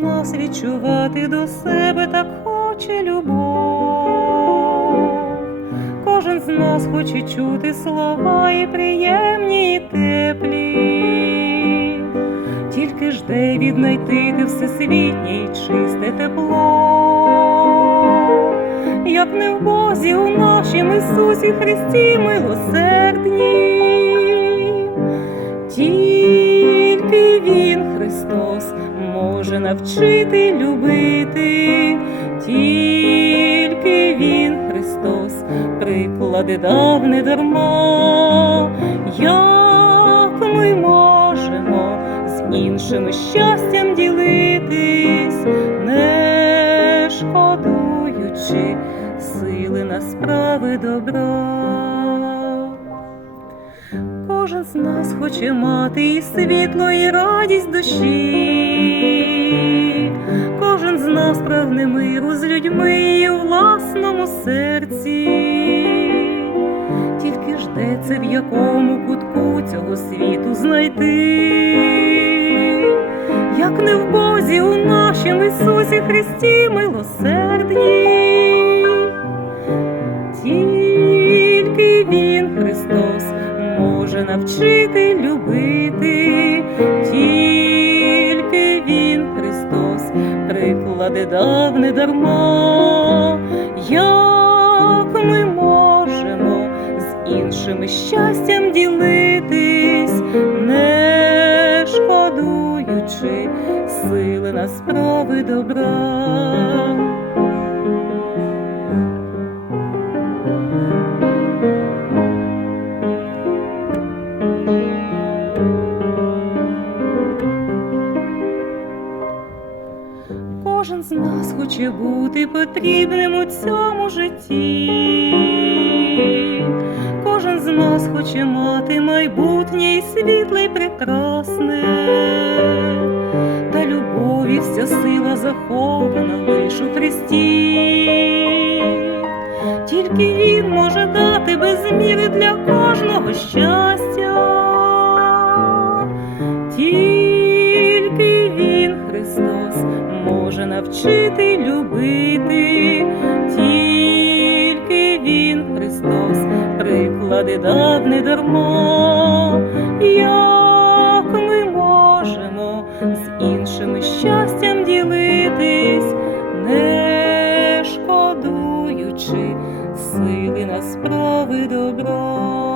хвилювати до себе так хоче любов. Кожен з нас хоче чути слова і приємні, і теплі, тільки жде віднайти те всесвітнє чисте тепло, як не в Бозі у нашім Ісусі Христі милосердні. Може навчити любити, тільки Він, Христос, приклади дав не дарма, як ми можемо з іншими щастям ділитись, не шкодуючи сили на справи добра. Кожен з нас хоче мати і світло, і радість душі. Кожен з нас прагне миру з людьми і у власному серці. Тільки ждеться, в якому кутку цього світу знайти, як не в Бозі у нашім Ісусі Христі милосердні. Навчити любити, тільки Він, Христос, приклади дав не дарма, як ми можемо з іншими щастям ділитись, не шкодуючи сили на справи добра. Хоче бути потрібним у цьому житті. Кожен з нас хоче мати майбутнє і світле й прекрасне. Та любові вся сила захована лиш у Христі. Тільки Він може дати без міри для кожного щастя. Христос, може навчити любити, тільки Він, Христос, приклади дав не дарма, як ми можемо з іншими щастям ділитись, не шкодуючи сили на справи добра.